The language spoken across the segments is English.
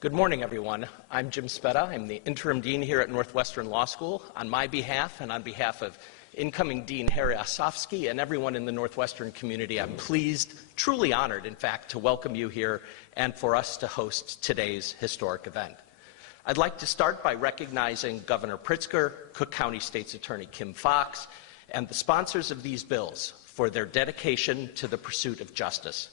Good morning, everyone. I'm Jim Spetta. I'm the interim dean here at Northwestern Law School. On my behalf and on behalf of incoming Dean Harry Osofsky and everyone in the Northwestern community, I'm pleased, truly honored, in fact, to welcome you here and for us to host today's historic event. I'd like to start by recognizing Governor Pritzker, Cook County State's Attorney Kim Foxx, and the sponsors of these bills for their dedication to the pursuit of justice.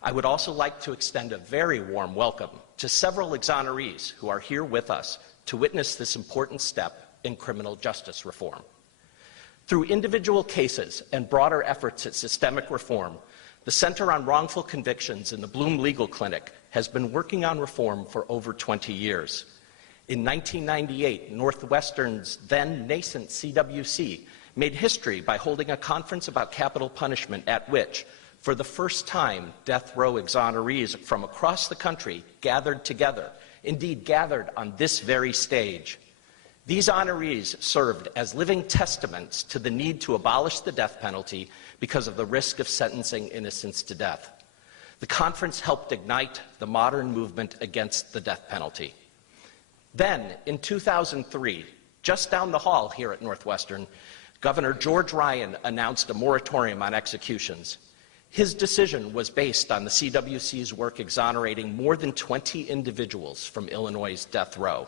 I would also like to extend a very warm welcome to several exonerees who are here with us to witness this important step in criminal justice reform. Through individual cases and broader efforts at systemic reform, the Center on Wrongful Convictions in the Bloom Legal Clinic has been working on reform for over 20 years. In 1998, Northwestern's then nascent CWC made history by holding a conference about capital punishment at which, for the first time, death row exonerees from across the country gathered together, indeed gathered on this very stage. These honorees served as living testaments to the need to abolish the death penalty because of the risk of sentencing innocents to death. The conference helped ignite the modern movement against the death penalty. Then, in 2003, just down the hall here at Northwestern, Governor George Ryan announced a moratorium on executions. His decision was based on the CWC's work exonerating more than 20 individuals from Illinois' death row.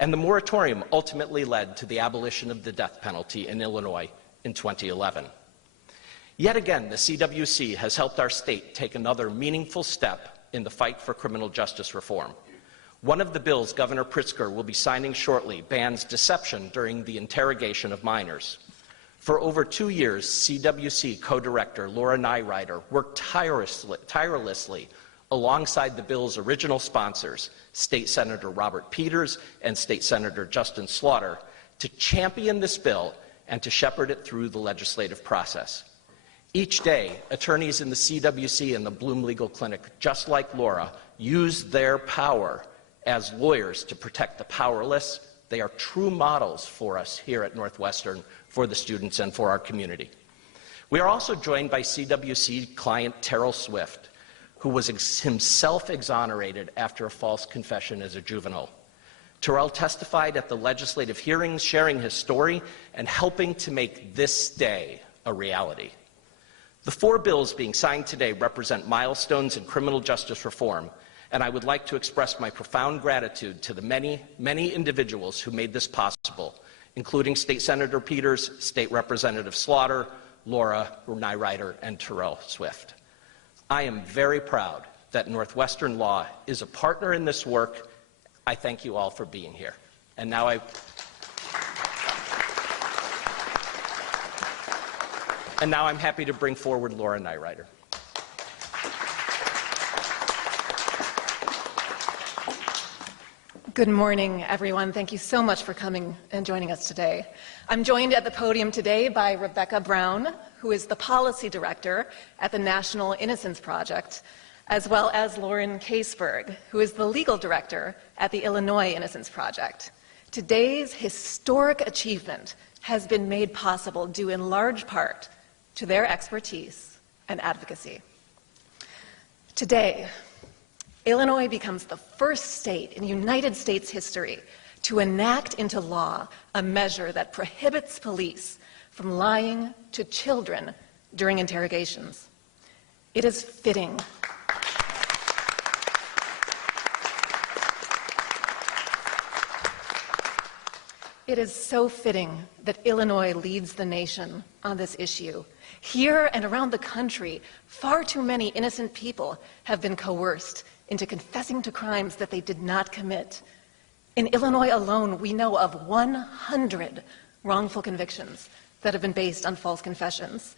And the moratorium ultimately led to the abolition of the death penalty in Illinois in 2011. Yet again, the CWC has helped our state take another meaningful step in the fight for criminal justice reform. One of the bills Governor Pritzker will be signing shortly bans deception during the interrogation of minors. For over 2 years, CWC co-director Laura Nyrider worked tirelessly alongside the bill's original sponsors, State Senator Robert Peters and State Senator Justin Slaughter, to champion this bill and to shepherd it through the legislative process. Each day, attorneys in the CWC and the Bloom Legal Clinic, just like Laura, use their power as lawyers to protect the powerless. They are true models for us here at Northwestern, for the students and for our community. We are also joined by CWC client Terrell Swift, who was himself exonerated after a false confession as a juvenile. Terrell testified at the legislative hearings, sharing his story and helping to make this day a reality. The 4 bills being signed today represent milestones in criminal justice reform, and I would like to express my profound gratitude to the many, many individuals who made this possible, including State Senator Peters, State Representative Slaughter, Laura Nyrider, and Terrell Swift. I am very proud that Northwestern Law is a partner in this work. I thank you all for being here. And now I'm happy to bring forward Laura Nyrider. Good morning, everyone. Thank you so much for coming and joining us today. I'm joined at the podium today by Rebecca Brown, who is the Policy Director at the National Innocence Project, as well as Lauren Caseberg, who is the Legal Director at the Illinois Innocence Project. Today's historic achievement has been made possible due in large part to their expertise and advocacy. Today, Illinois becomes the first state in United States history to enact into law a measure that prohibits police from lying to children during interrogations. It is fitting. It is so fitting that Illinois leads the nation on this issue. Here and around the country, far too many innocent people have been coerced into confessing to crimes that they did not commit. In Illinois alone, we know of 100 wrongful convictions that have been based on false confessions.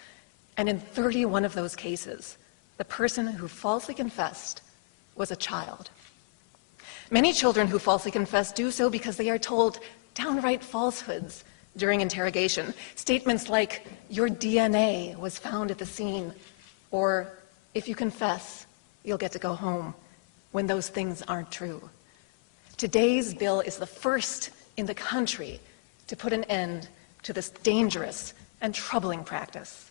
And in 31 of those cases, the person who falsely confessed was a child. Many children who falsely confess do so because they are told downright falsehoods during interrogation. Statements like, "Your DNA was found at the scene," or, "If you confess, you'll get to go home," when those things aren't true. Today's bill is the first in the country to put an end to this dangerous and troubling practice.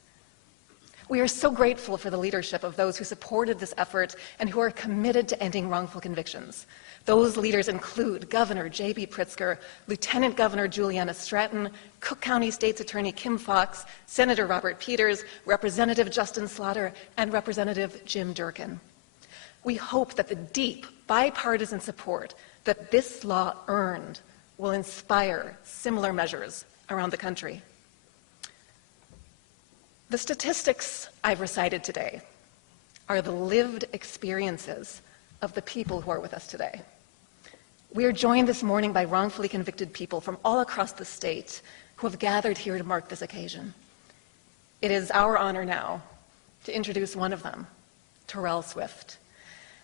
We are so grateful for the leadership of those who supported this effort and who are committed to ending wrongful convictions. Those leaders include Governor J.B. Pritzker, Lieutenant Governor Juliana Stratton, Cook County State's Attorney Kim Foxx, Senator Robert Peters, Representative Justin Slaughter, and Representative Jim Durkin. We hope that the deep bipartisan support that this law earned will inspire similar measures around the country. The statistics I've recited today are the lived experiences of the people who are with us today. We are joined this morning by wrongfully convicted people from all across the state who have gathered here to mark this occasion. It is our honor now to introduce one of them, Terrell Swift.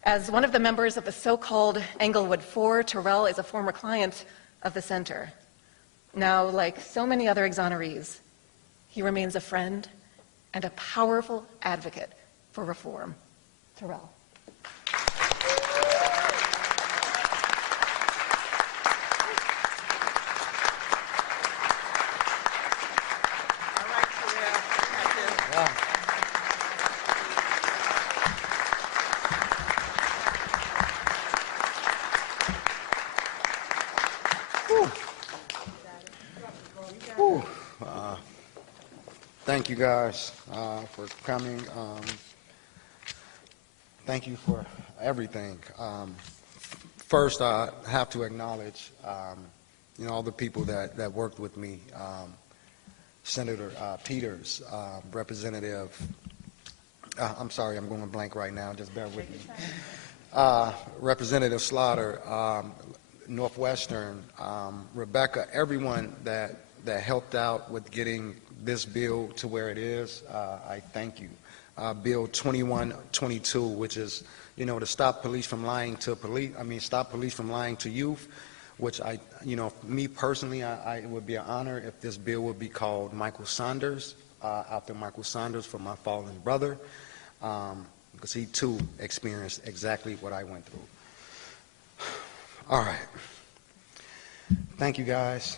As one of the members of the so-called Englewood Four, Terrell is a former client of the center. Now, like so many other exonerees, he remains a friend and a powerful advocate for reform. Terrell. Thank you guys for coming. Thank you for everything. First, I have to acknowledge, all the people that worked with me. Senator Peters, Representative, I'm sorry, I'm going blank right now, just bear with me. Representative Slaughter, Northwestern, Rebecca, everyone that helped out with getting this bill to where it is, I thank you. Bill 2122, which is, to stop police from lying to stop police from lying to youth, which me personally, it would be an honor if this bill would be called Michael Saunders, after Michael Saunders for my fallen brother, because he too experienced exactly what I went through. All right. Thank you guys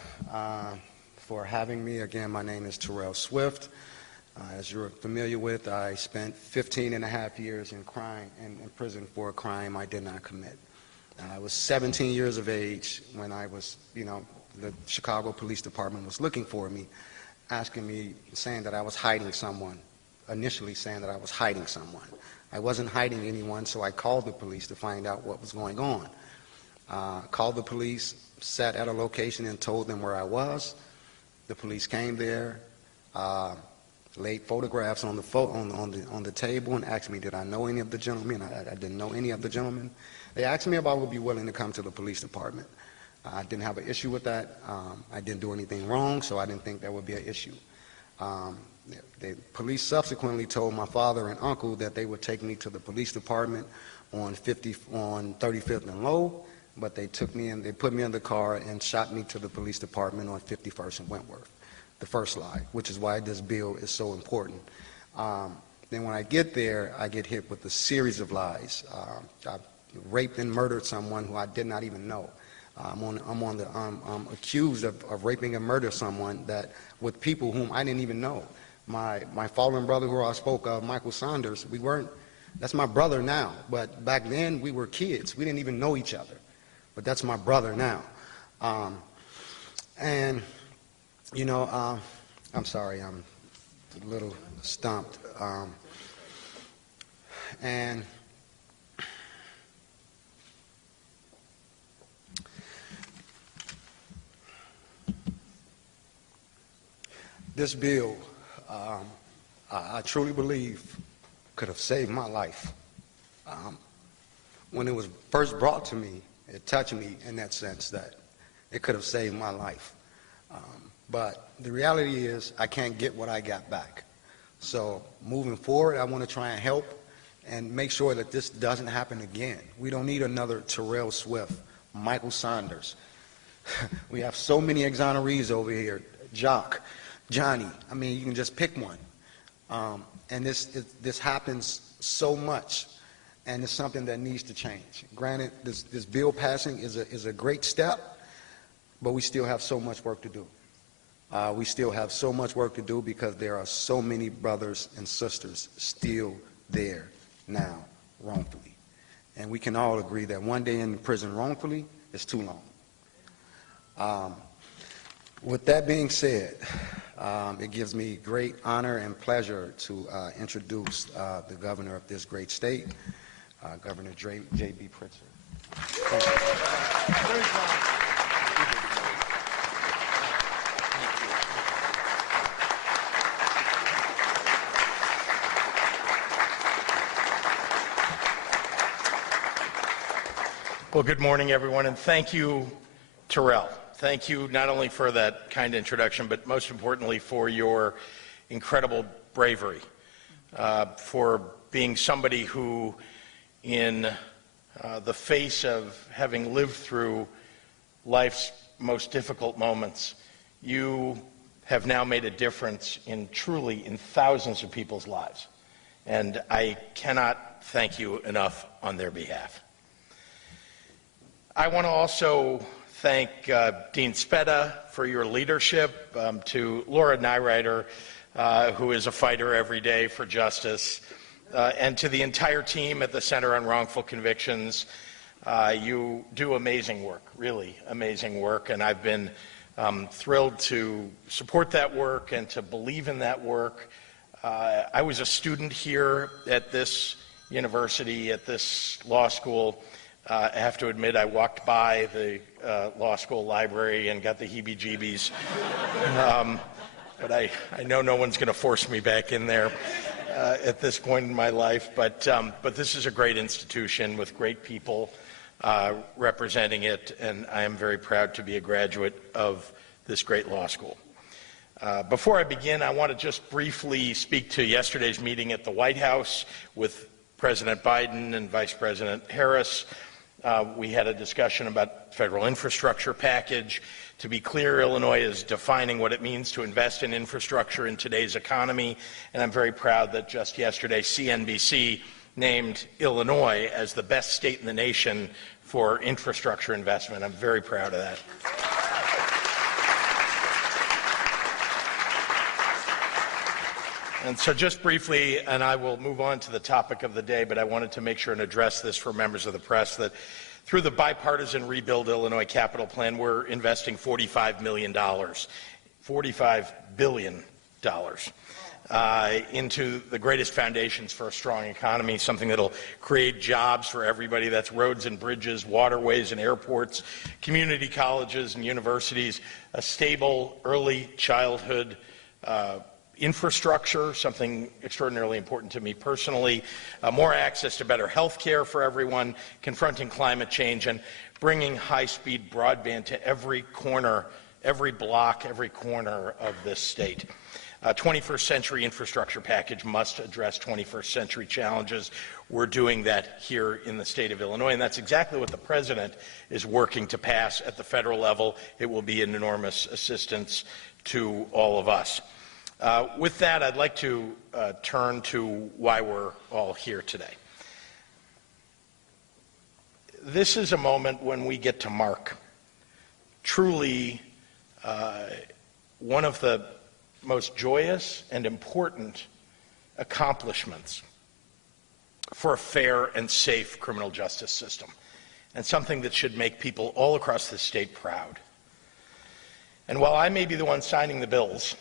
for having me. Again, my name is Terrell Swift. As you're familiar with, I spent 15 and a half years in prison for a crime I did not commit. I was 17 years of age when I was, the Chicago Police Department was looking for me, asking me, saying that I was hiding someone, initially saying that I was hiding someone. I wasn't hiding anyone, so I called the police to find out what was going on. Called the police, sat at a location and told them where I was. The police came there, laid photographs on the table and asked me, did I know any of the gentlemen? I didn't know any of the gentlemen. They asked me if I would be willing to come to the police department. I didn't have an issue with that. I didn't do anything wrong, so I didn't think that would be an issue. The police subsequently told my father and uncle that they would take me to the police department on 35th and Low, but they put me in the car and shot me to the police department on 51st and Wentworth. The first lie, which is why this bill is so important. Then when I get there, I get hit with a series of lies. I raped and murdered someone who I did not even know. I'm accused of raping and murdering someone with people whom I didn't even know. My fallen brother who I spoke of, Michael Saunders, that's my brother now, but back then we were kids. We didn't even know each other, but that's my brother now. I'm sorry, I'm a little stumped. And this bill, I truly believe, could have saved my life. When it was first brought to me, it touched me in that sense that it could have saved my life. But the reality is I can't get what I got back. So moving forward, I want to try and help and make sure that this doesn't happen again. We don't need another Terrell Swift, Michael Saunders. We have so many exonerees over here, Jock, Johnny. I mean, you can just pick one. And this happens so much, and it's something that needs to change. Granted, this bill passing is a great step, but we still have so much work to do. We still have so much work to do because there are so many brothers and sisters still there now, wrongfully. And we can all agree that one day in prison wrongfully is too long. With that being said, it gives me great honor and pleasure to introduce the governor of this great state, Governor J.B. Pritzker. Thank you. Well, good morning, everyone, and thank you, Terrell. Thank you not only for that kind introduction, but most importantly for your incredible bravery, for being somebody who, in the face of having lived through life's most difficult moments, you have now made a difference in thousands of people's lives. And I cannot thank you enough on their behalf. I want to also thank Dean Speta for your leadership, to Laura Nyrider, who is a fighter every day for justice, and to the entire team at the Center on Wrongful Convictions. You do amazing work, really amazing work, and I've been thrilled to support that work and to believe in that work. I was a student here at this university, at this law school. I have to admit, I walked by the law school library and got the heebie-jeebies. But I know no one's going to force me back in there at this point in my life. But this is a great institution with great people representing it, and I am very proud to be a graduate of this great law school. Before I begin, I want to just briefly speak to yesterday's meeting at the White House with President Biden and Vice President Harris. We had a discussion about federal infrastructure package. To be clear, Illinois is defining what it means to invest in infrastructure in today's economy, and I'm very proud that just yesterday CNBC named Illinois as the best state in the nation for infrastructure investment. I'm very proud of that. And so just briefly, and I will move on to the topic of the day, but I wanted to make sure and address this for members of the press, that through the bipartisan Rebuild Illinois Capital Plan, we're investing $45 million, $45 billion into the greatest foundations for a strong economy, something that'll create jobs for everybody. That's roads and bridges, waterways and airports, community colleges and universities, a stable early childhood infrastructure, something extraordinarily important to me personally, more access to better health care for everyone, confronting climate change, and bringing high-speed broadband to every corner, every block, every corner of this state. 21st century infrastructure package must address 21st century challenges. We're doing that here in the state of Illinois, and that's exactly what the President is working to pass at the federal level. It will be an enormous assistance to all of us. With that, I'd like to turn to why we're all here today. This is a moment when we get to mark truly one of the most joyous and important accomplishments for a fair and safe criminal justice system, and something that should make people all across the state proud. And while I may be the one signing the bills,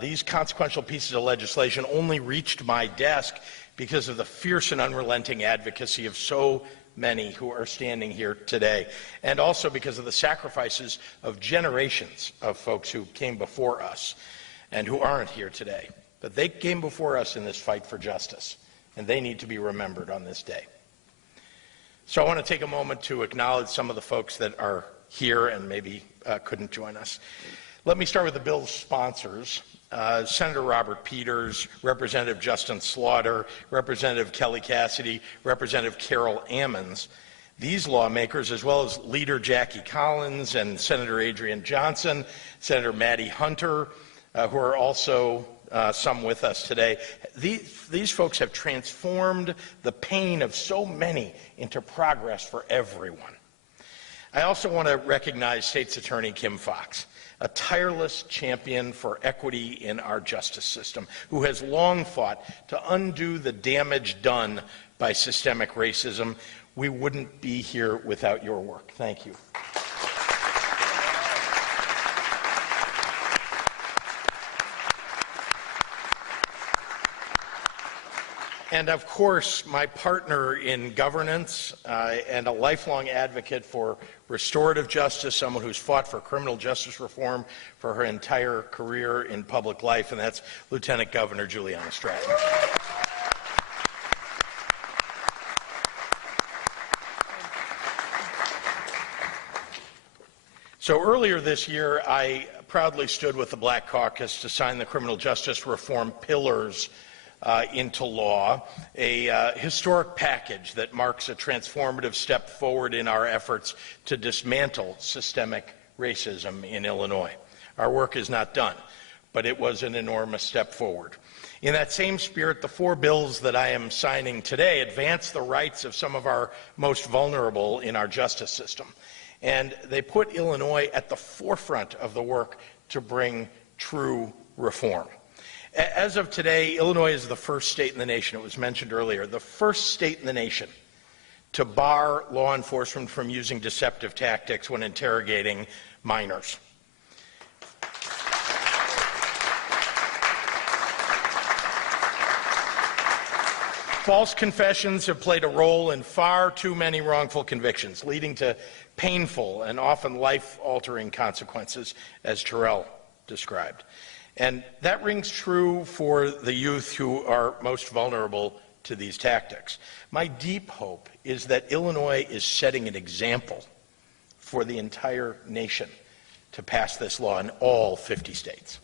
these consequential pieces of legislation only reached my desk because of the fierce and unrelenting advocacy of so many who are standing here today, and also because of the sacrifices of generations of folks who came before us and who aren't here today. But they came before us in this fight for justice, and they need to be remembered on this day. So I want to take a moment to acknowledge some of the folks that are here and maybe couldn't join us. Let me start with the bill's sponsors. Senator Robert Peters, Representative Justin Slaughter, Representative Kelly Cassidy, Representative Carol Ammons. These lawmakers, as well as Leader Jackie Collins and Senator Adrian Johnson, Senator Maddie Hunter, who are also some with us today, these folks have transformed the pain of so many into progress for everyone. I also want to recognize State's Attorney Kim Foxx, a tireless champion for equity in our justice system, who has long fought to undo the damage done by systemic racism. We wouldn't be here without your work. Thank you. And of course, my partner in governance and a lifelong advocate for restorative justice, someone who's fought for criminal justice reform for her entire career in public life, and that's Lieutenant Governor Juliana Stratton. So earlier this year, I proudly stood with the Black Caucus to sign the criminal justice reform pillars into law, a historic package that marks a transformative step forward in our efforts to dismantle systemic racism in Illinois. Our work is not done, but it was an enormous step forward. In that same spirit, the 4 bills that I am signing today advance the rights of some of our most vulnerable in our justice system, and they put Illinois at the forefront of the work to bring true reform. As of today, Illinois is the first state in the nation, it was mentioned earlier, the first state in the nation to bar law enforcement from using deceptive tactics when interrogating minors. False confessions have played a role in far too many wrongful convictions, leading to painful and often life-altering consequences, as Terrell described. And that rings true for the youth who are most vulnerable to these tactics. My deep hope is that Illinois is setting an example for the entire nation to pass this law in all 50 states.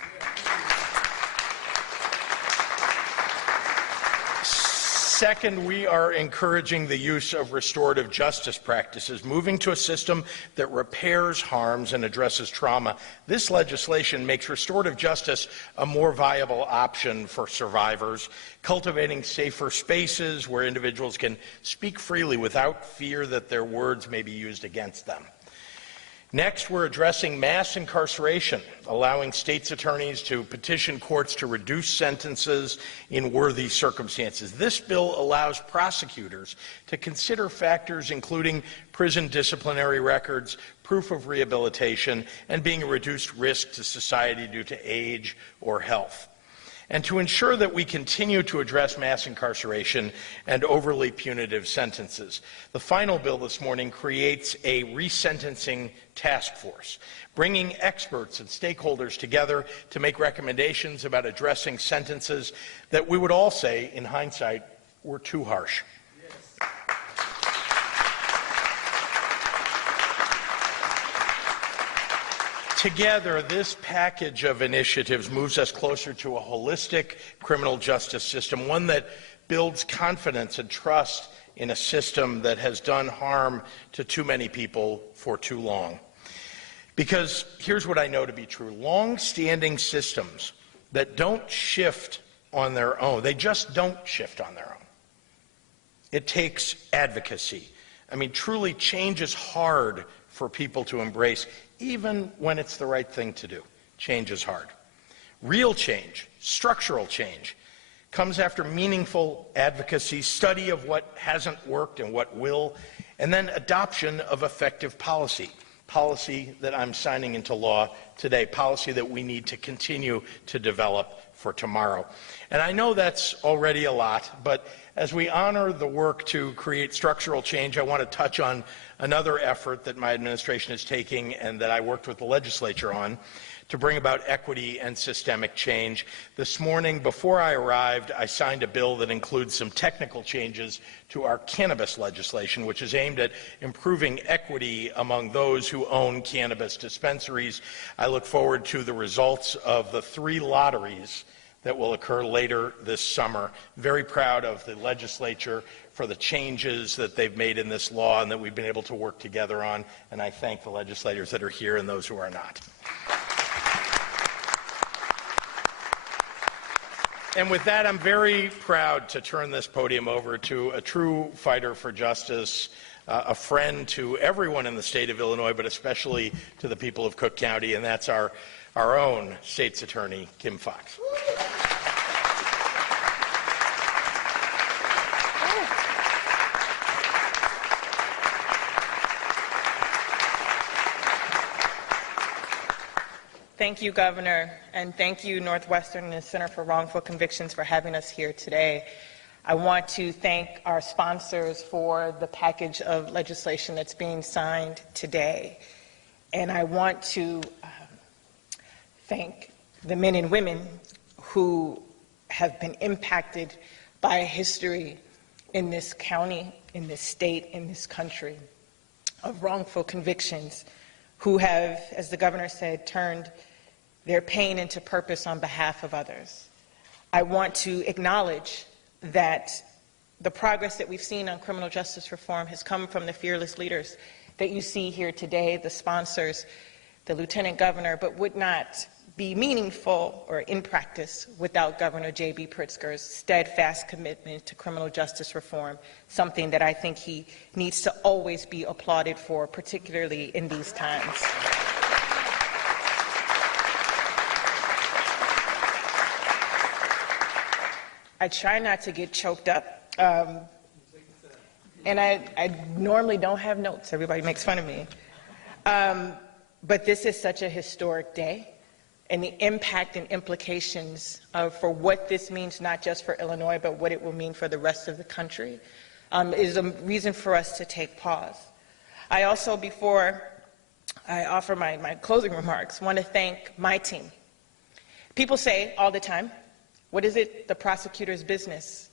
Second, we are encouraging the use of restorative justice practices, moving to a system that repairs harms and addresses trauma. This legislation makes restorative justice a more viable option for survivors, cultivating safer spaces where individuals can speak freely without fear that their words may be used against them. Next, we're addressing mass incarceration, allowing states' attorneys to petition courts to reduce sentences in worthy circumstances. This bill allows prosecutors to consider factors including prison disciplinary records, proof of rehabilitation, and being a reduced risk to society due to age or health. And to ensure that we continue to address mass incarceration and overly punitive sentences, the final bill this morning creates a resentencing task force, bringing experts and stakeholders together to make recommendations about addressing sentences that we would all say, in hindsight, were too harsh. Together, this package of initiatives moves us closer to a holistic criminal justice system, one that builds confidence and trust in a system that has done harm to too many people for too long. Because here's what I know to be true. Long-standing systems that don't shift on their own, they just don't shift on their own. It takes advocacy. I mean, truly, change is hard for people to embrace, even when it's the right thing to do. Change is hard. Real change, structural change, comes after meaningful advocacy, study of what hasn't worked and what will, and then adoption of effective policy. Policy that I'm signing into law today, policy that we need to continue to develop for tomorrow. And I know that's already a lot, but as we honor the work to create structural change, I want to touch on another effort that my administration is taking and that I worked with the legislature on to bring about equity and systemic change. This morning, before I arrived, I signed a bill that includes some technical changes to our cannabis legislation, which is aimed at improving equity among those who own cannabis dispensaries. I look forward to the results of the 3 lotteries that will occur later this summer. Very proud of the legislature for the changes that they've made in this law and that we've been able to work together on, and I thank the legislators that are here and those who are not. And with that, I'm very proud to turn this podium over to a true fighter for justice, a friend to everyone in the state of Illinois, but especially to the people of Cook County, and that's our own state's attorney, Kim Fox. Thank you, Governor, and thank you, Northwestern and the Center for Wrongful Convictions, for having us here today. I want to thank our sponsors for the package of legislation that's being signed today. And I want to thank the men and women who have been impacted by a history in this county, in this state, in this country of wrongful convictions, who have, as the governor said, turned their pain into purpose on behalf of others. I want to acknowledge that the progress that we've seen on criminal justice reform has come from the fearless leaders that you see here today, the sponsors, the Lieutenant Governor, but would not be meaningful or in practice without Governor J.B. Pritzker's steadfast commitment to criminal justice reform, something that I think he needs to always be applauded for, particularly in these times. I try not to get choked up, and I normally don't have notes. Everybody makes fun of me. But this is such a historic day, and the impact and implications for what this means, not just for Illinois, but what it will mean for the rest of the country, is a reason for us to take pause. I also, before I offer my closing remarks, want to thank my team. People say all the time, what is it the prosecutor's business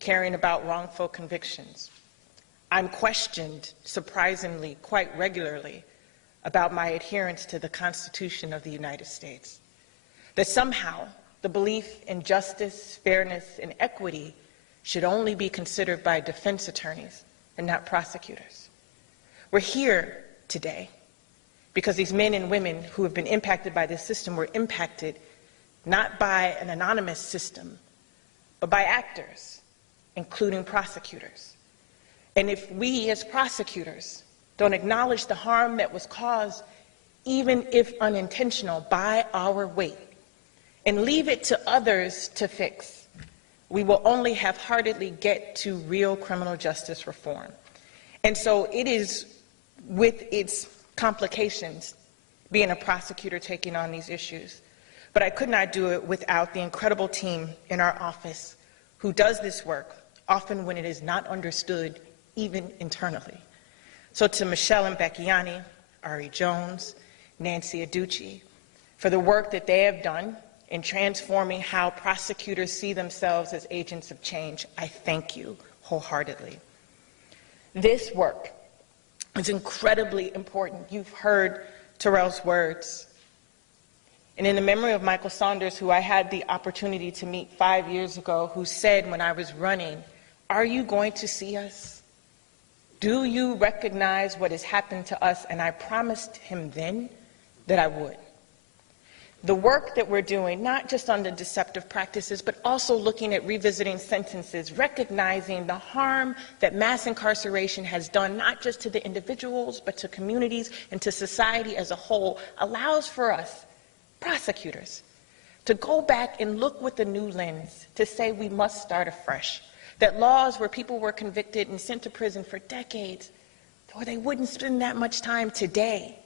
caring about wrongful convictions? I'm questioned, surprisingly, quite regularly, about my adherence to the Constitution of the United States. That somehow the belief in justice, fairness, and equity should only be considered by defense attorneys and not prosecutors. We're here today because these men and women who have been impacted by this system were impacted not by an anonymous system, but by actors, including prosecutors. And if we as prosecutors don't acknowledge the harm that was caused, even if unintentional, by our weight, and leave it to others to fix, we will only half-heartedly get to real criminal justice reform. And so it is, with its complications, being a prosecutor taking on these issues. But I could not do it without the incredible team in our office who does this work, often when it is not understood, even internally. So to Michelle Mbecchiani, Ari Jones, Nancy Aducci, for the work that they have done in transforming how prosecutors see themselves as agents of change, I thank you wholeheartedly. This work is incredibly important. You've heard Terrell's words. And in the memory of Michael Saunders, who I had the opportunity to meet 5 years ago, who said when I was running, "Are you going to see us? Do you recognize what has happened to us?" And I promised him then that I would. The work that we're doing, not just on the deceptive practices, but also looking at revisiting sentences, recognizing the harm that mass incarceration has done, not just to the individuals, but to communities and to society as a whole, allows for us, prosecutors, to go back and look with a new lens, to say we must start afresh. That laws where people were convicted and sent to prison for decades, or they wouldn't spend that much time today.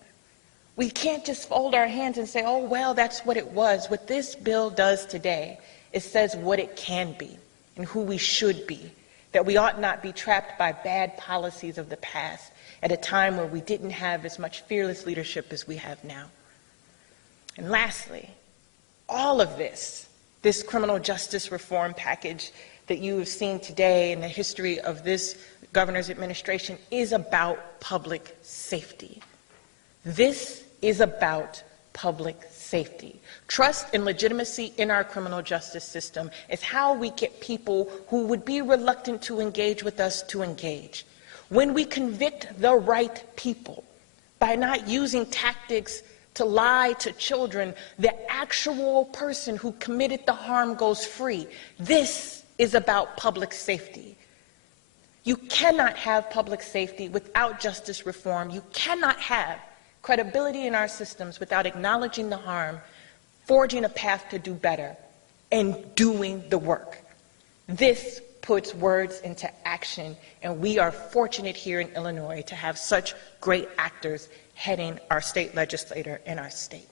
We can't just fold our hands and say, oh, well, that's what it was. What this bill does today, it says what it can be and who we should be, that we ought not be trapped by bad policies of the past at a time where we didn't have as much fearless leadership as we have now. And lastly, all of this criminal justice reform package that you have seen today in the history of this governor's administration is about public safety. This is about public safety. Trust and legitimacy in our criminal justice system is how we get people who would be reluctant to engage with us to engage. When we convict the right people by not using tactics to lie to children, the actual person who committed the harm goes free. This is about public safety. You cannot have public safety without justice reform. You cannot have credibility in our systems without acknowledging the harm, forging a path to do better, and doing the work. This puts words into action, and we are fortunate here in Illinois to have such great actors heading our state legislature in our state.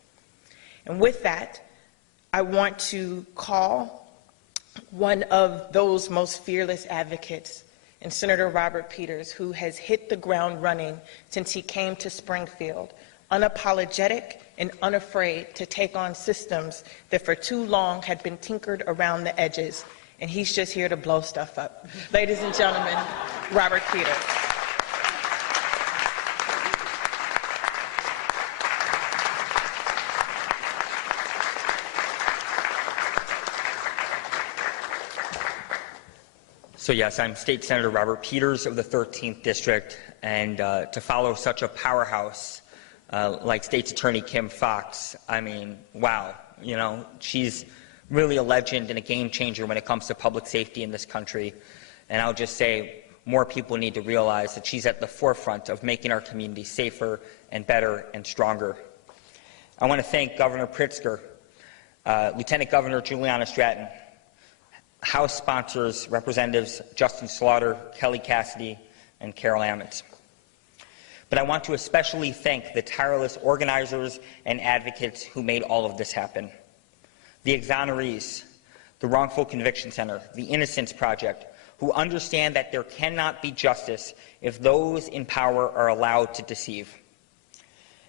And with that, I want to call one of those most fearless advocates, and Senator Robert Peters, who has hit the ground running since he came to Springfield, unapologetic and unafraid to take on systems that for too long had been tinkered around the edges, and he's just here to blow stuff up. Ladies and gentlemen, Robert Peters. So yes, I'm State Senator Robert Peters of the 13th District, and to follow such a powerhouse like State's Attorney Kim Foxx, I mean, wow, you know, she's really a legend and a game changer when it comes to public safety in this country. And I'll just say, more people need to realize that she's at the forefront of making our community safer and better and stronger. I want to thank Governor Pritzker, Lieutenant Governor Juliana Stratton, House sponsors, Representatives Justin Slaughter, Kelly Cassidy, and Carol Ammons. But I want to especially thank the tireless organizers and advocates who made all of this happen. The exonerees, the Wrongful Conviction Center, the Innocence Project, who understand that there cannot be justice if those in power are allowed to deceive.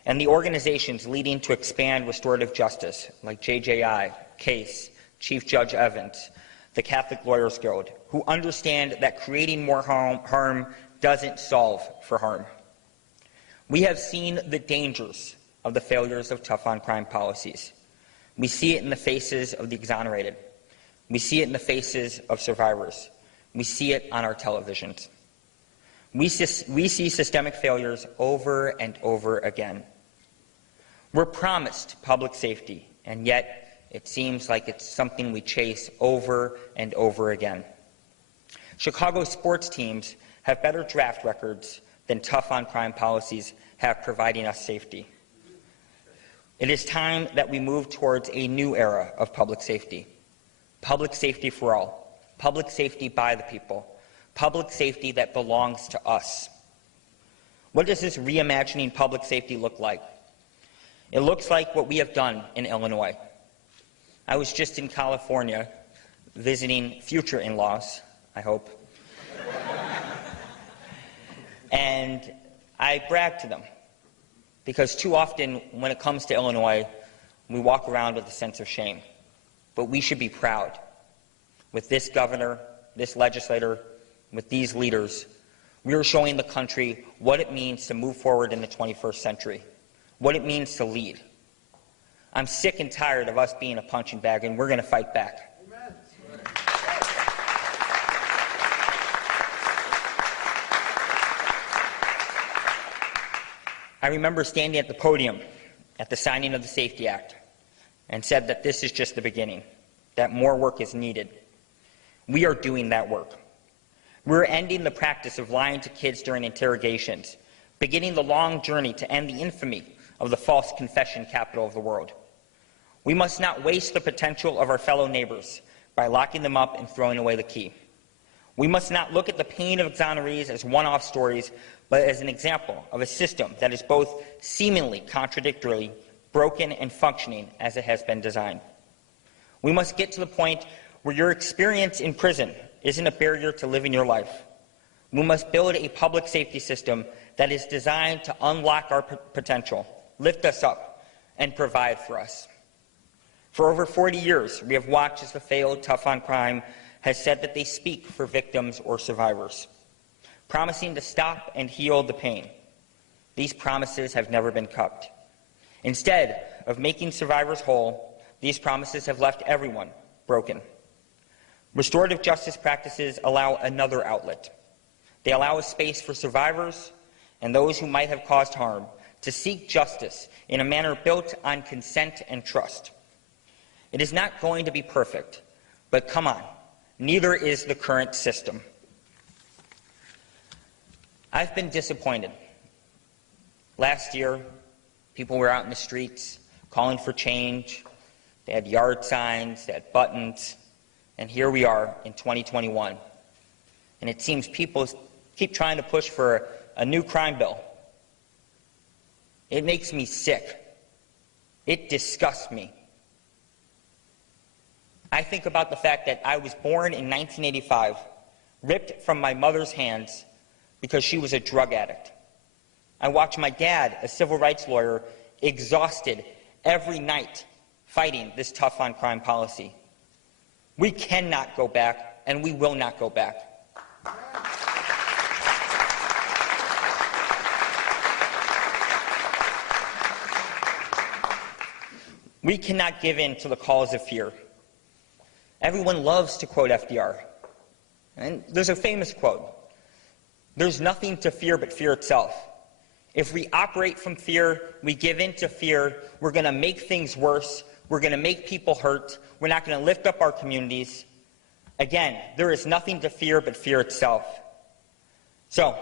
And the organizations leading to expand restorative justice, like JJI, CASE, Chief Judge Evans, the Catholic Lawyers Guild, who understand that creating more harm doesn't solve for harm. We have seen the dangers of the failures of tough-on-crime policies. We see it in the faces of the exonerated. We see it in the faces of survivors. We see it on our televisions. We see systemic failures over and over again. We're promised public safety, and yet it seems like it's something we chase over and over again. Chicago sports teams have better draft records than tough-on-crime policies have providing us safety. It is time that we move towards a new era of public safety for all, public safety by the people, public safety that belongs to us. What does this reimagining public safety look like? It looks like what we have done in Illinois. I was just in California visiting future in-laws, I hope. And I bragged to them, because too often when it comes to Illinois, we walk around with a sense of shame. But we should be proud. With this governor, this legislator, with these leaders, we are showing the country what it means to move forward in the 21st century, what it means to lead. I'm sick and tired of us being a punching bag, and we're going to fight back. Amen. I remember standing at the podium at the signing of the Safety Act and said that this is just the beginning, that more work is needed. We are doing that work. We're ending the practice of lying to kids during interrogations, beginning the long journey to end the infamy of the false confession capital of the world. We must not waste the potential of our fellow neighbors by locking them up and throwing away the key. We must not look at the pain of exonerees as one-off stories, but as an example of a system that is both seemingly contradictorily broken and functioning as it has been designed. We must get to the point where your experience in prison isn't a barrier to living your life. We must build a public safety system that is designed to unlock our potential, lift us up, and provide for us. For over 40 years, we have watched as the failed tough-on-crime has said that they speak for victims or survivors, promising to stop and heal the pain. These promises have never been kept. Instead of making survivors whole, these promises have left everyone broken. Restorative justice practices allow another outlet. They allow a space for survivors and those who might have caused harm to seek justice in a manner built on consent and trust. It is not going to be perfect, but come on, neither is the current system. I've been disappointed. Last year, people were out in the streets calling for change. They had yard signs, they had buttons, and here we are in 2021. And it seems people keep trying to push for a new crime bill. It makes me sick. It disgusts me. I think about the fact that I was born in 1985, ripped from my mother's hands because she was a drug addict. I watched my dad, a civil rights lawyer, exhausted every night fighting this tough on crime policy. We cannot go back, and we will not go back. We cannot give in to the calls of fear. Everyone loves to quote FDR. And there's a famous quote, "There's nothing to fear but fear itself." If we operate from fear, we give in to fear, we're going to make things worse, we're going to make people hurt, we're not going to lift up our communities. Again, there is nothing to fear but fear itself. So,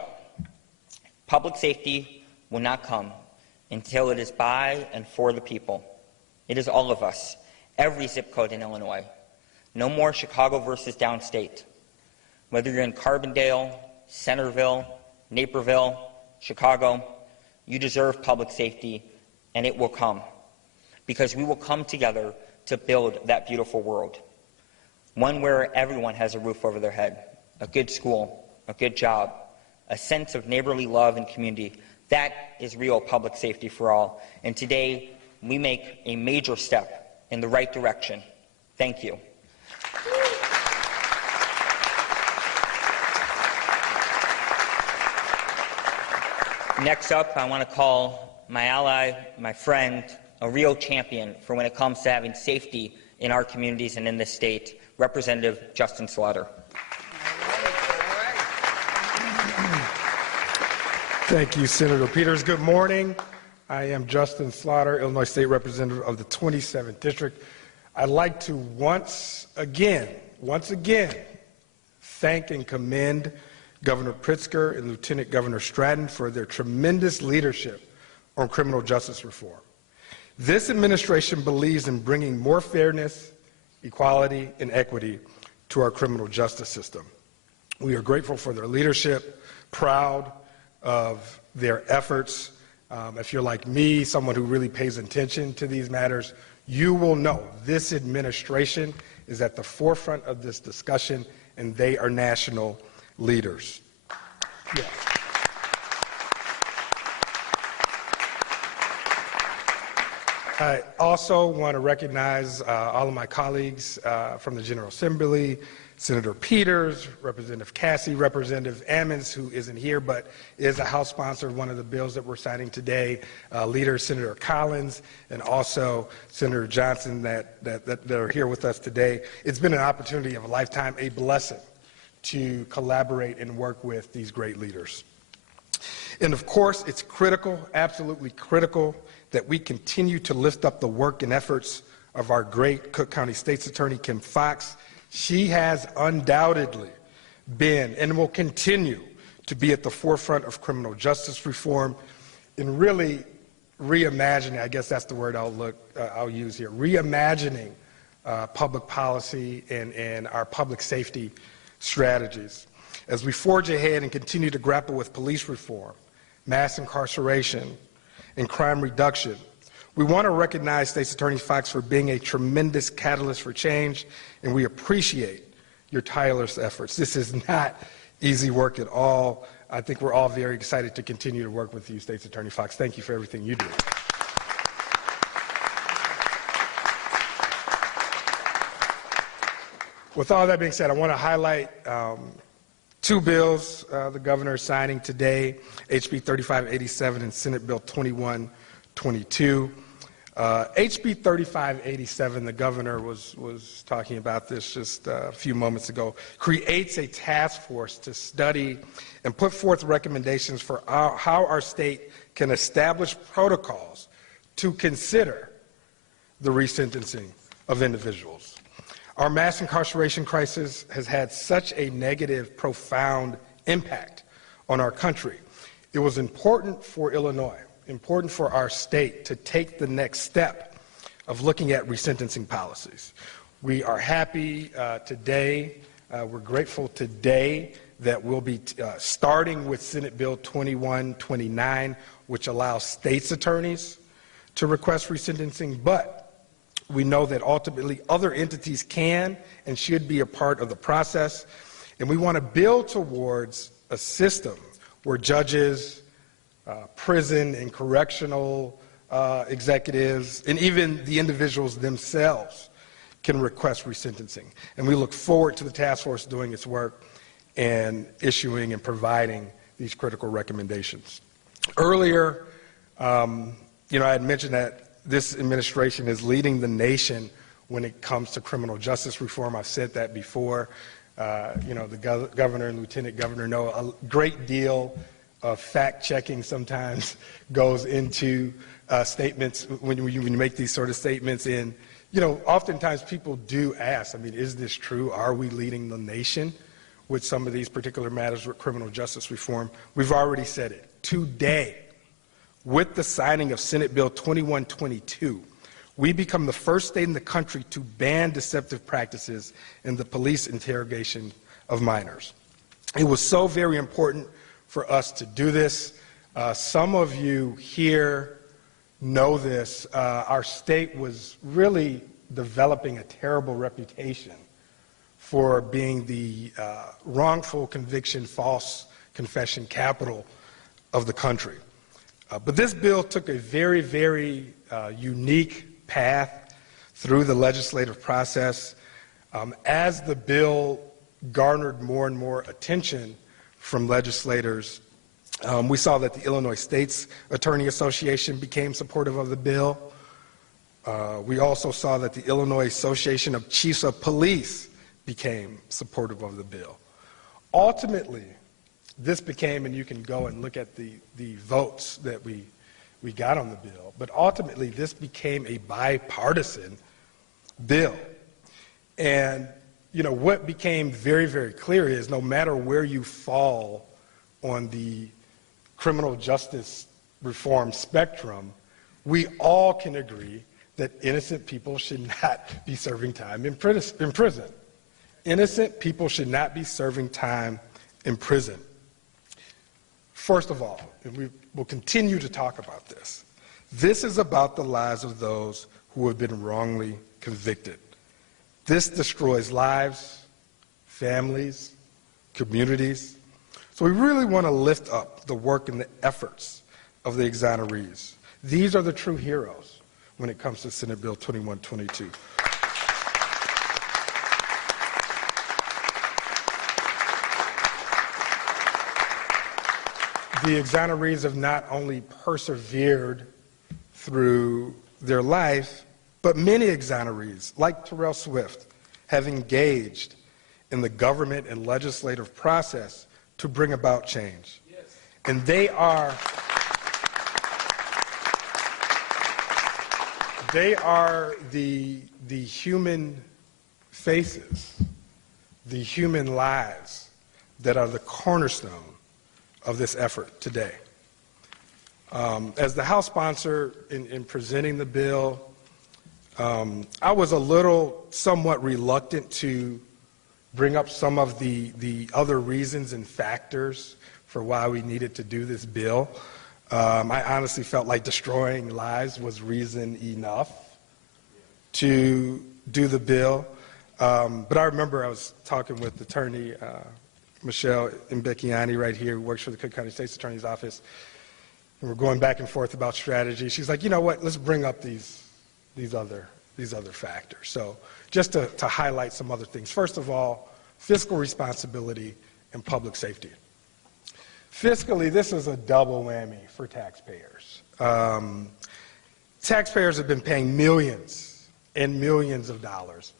public safety will not come until it is by and for the people. It is all of us, every zip code in Illinois. No more Chicago versus downstate. Whether you're in Carbondale, Centerville, Naperville, Chicago, you deserve public safety, and it will come. Because we will come together to build that beautiful world. One where everyone has a roof over their head, a good school, a good job, a sense of neighborly love and community. That is real public safety for all. And today, we make a major step in the right direction. Thank you. Next up, I want to call my ally, my friend, a real champion for when it comes to having safety in our communities and in this state, Representative Justin Slaughter. Thank you, Senator Peters. Good morning. I am Justin Slaughter, Illinois State Representative of the 27th District. I'd like to once again, thank and commend Governor Pritzker and Lieutenant Governor Stratton for their tremendous leadership on criminal justice reform. This administration believes in bringing more fairness, equality, and equity to our criminal justice system. We are grateful for their leadership, proud of their efforts. If you're like me, someone who really pays attention to these matters, you will know this administration is at the forefront of this discussion, and they are national leaders. Yes. I also want to recognize all of my colleagues from the General Assembly, Senator Peters, Representative Cassie, Representative Ammons, who isn't here but is a House sponsor of one of the bills that we're signing today, Leader Senator Collins, and also Senator Johnson that are here with us today. It's been an opportunity of a lifetime, a blessing to collaborate and work with these great leaders. And of course, it's critical, absolutely critical, that we continue to lift up the work and efforts of our great Cook County State's Attorney, Kim Foxx. She has undoubtedly been and will continue to be at the forefront of criminal justice reform and really reimagining, I guess that's the word I'll use here, reimagining public policy and our public safety strategies. As we forge ahead and continue to grapple with police reform, mass incarceration, and crime reduction, we want to recognize State's Attorney Foxx for being a tremendous catalyst for change, and we appreciate your tireless efforts. This is not easy work at all. I think we're all very excited to continue to work with you, State's Attorney Foxx. Thank you for everything you do. With all that being said, I want to highlight two bills the governor is signing today, HB 3587 and Senate Bill 2122. HB 3587, the governor was talking about this just a few moments ago, creates a task force to study and put forth recommendations for how our state can establish protocols to consider the resentencing of individuals. Our mass incarceration crisis has had such a negative, profound impact on our country. It was important for Illinois, important for our state to take the next step of looking at resentencing policies. We are happy today, we're grateful today that we'll be starting with Senate Bill 2129, which allows states' attorneys to request resentencing, but we know that ultimately other entities can and should be a part of the process, and we want to build towards a system where judges, prison and correctional executives, and even the individuals themselves can request resentencing. And we look forward to the task force doing its work and issuing and providing these critical recommendations. Earlier, I had mentioned that this administration is leading the nation when it comes to criminal justice reform. I've said that before. The governor and lieutenant governor know a great deal of fact-checking sometimes goes into statements when you make these sort of statements. And, oftentimes people do ask, is this true? Are we leading the nation with some of these particular matters with criminal justice reform? We've already said it. Today, with the signing of Senate Bill 2122, we become the first state in the country to ban deceptive practices in the police interrogation of minors. It was so very important for us to do this. Some of you here know this. Our state was really developing a terrible reputation for being the wrongful conviction, false confession capital of the country. But this bill took a very, very unique path through the legislative process. As the bill garnered more and more attention from legislators, we saw that the Illinois State's Attorney Association became supportive of the bill. We also saw that the Illinois Association of Chiefs of Police became supportive of the bill. Ultimately, this became, and you can go and look at the votes that we got on the bill, but ultimately this became a bipartisan bill. And, what became very, very clear is no matter where you fall on the criminal justice reform spectrum, we all can agree that innocent people should not be serving time in prison. Innocent people should not be serving time in prison. First of all, and we will continue to talk about this, this is about the lives of those who have been wrongly convicted. This destroys lives, families, communities. So we really want to lift up the work and the efforts of the exonerees. These are the true heroes when it comes to Senate Bill 2122. The exonerees have not only persevered through their life, but many exonerees, like Terrell Swift, have engaged in the government and legislative process to bring about change. Yes. And they are the human faces, the human lives that are the cornerstone of this effort today. As the House sponsor in presenting the bill, I was somewhat reluctant to bring up some of the other reasons and factors for why we needed to do this bill. I honestly felt like destroying lives was reason enough to do the bill. But I remember I was talking with Attorney Michelle Mbecchiani right here, who works for the Cook County State's Attorney's Office, and we're going back and forth about strategy. She's like, you know what, let's bring up these other factors. So just to highlight some other things. First of all, fiscal responsibility and public safety. Fiscally, this is a double whammy for taxpayers. Taxpayers have been paying millions and millions of dollars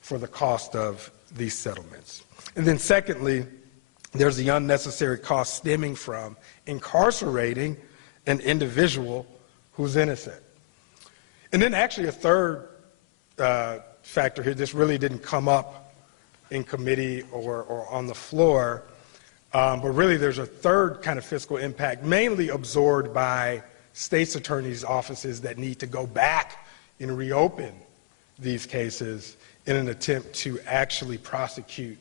for the cost of these settlements. And then secondly, there's the unnecessary cost stemming from incarcerating an individual who's innocent. And then actually a third factor here, this really didn't come up in committee or on the floor, But really, there's a third kind of fiscal impact, mainly absorbed by state's attorneys' offices that need to go back and reopen these cases in an attempt to actually prosecute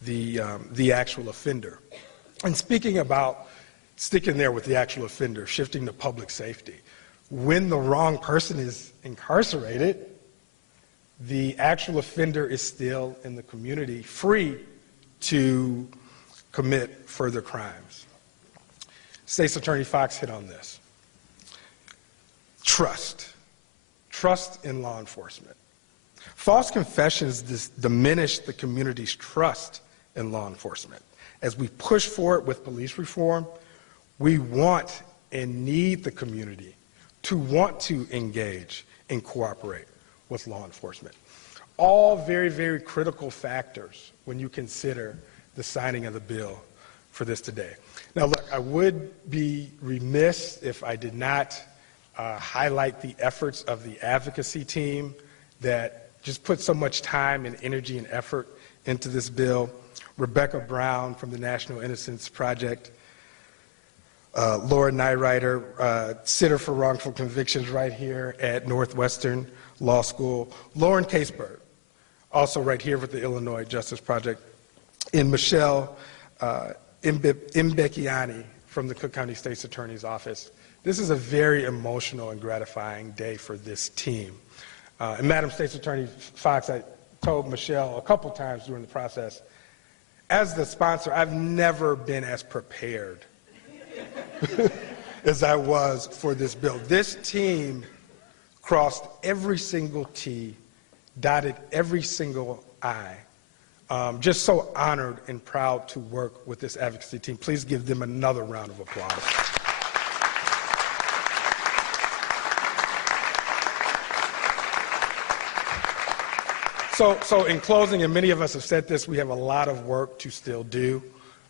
the actual offender. And speaking about sticking there with the actual offender, shifting to public safety, when the wrong person is incarcerated, the actual offender is still in the community, free to commit further crimes. State's Attorney Fox hit on this. Trust in law enforcement. False confessions diminish the community's trust in law enforcement. As we push forward with police reform, we want and need the community to want to engage and cooperate with law enforcement. All very, very critical factors when you consider the signing of the bill for this today. Now look, I would be remiss if I did not highlight the efforts of the advocacy team that just put so much time and energy and effort into this bill. Rebecca Brown from the National Innocence Project, Laura Nyrider, sitter for wrongful convictions right here at Northwestern Law School, Lauren Caseberg, also right here with the Illinois Justice Project, and Michelle Mbecchiani from the Cook County State's Attorney's Office. This is a very emotional and gratifying day for this team. And Madam State's Attorney Fox, I told Michelle a couple times during the process, as the sponsor, I've never been as prepared as I was for this bill. This team crossed every single T, dotted every single I. Just so honored and proud to work with this advocacy team. Please give them another round of applause. So in closing, and many of us have said this, we have a lot of work to still do,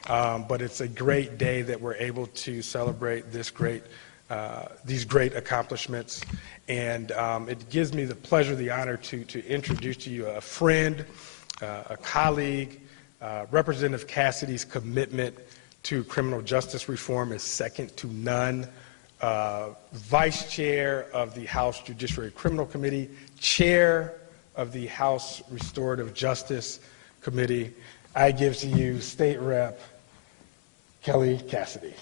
but it's a great day that we're able to celebrate these great accomplishments. And it gives me the pleasure, the honor to introduce to you a friend, a colleague. Representative Cassidy's commitment to criminal justice reform is second to none. Vice Chair of the House Judiciary Criminal Committee, Chair of the House Restorative Justice Committee, I give to you State Rep. Kelly Cassidy.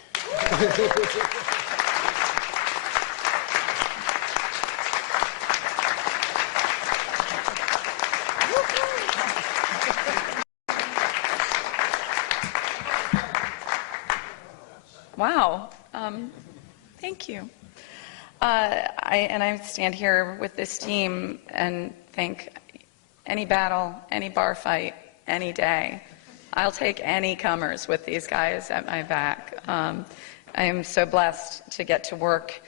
Wow. Thank you. I stand here with this team and think any battle, any bar fight, any day, I'll take any comers with these guys at my back. I am so blessed to get to work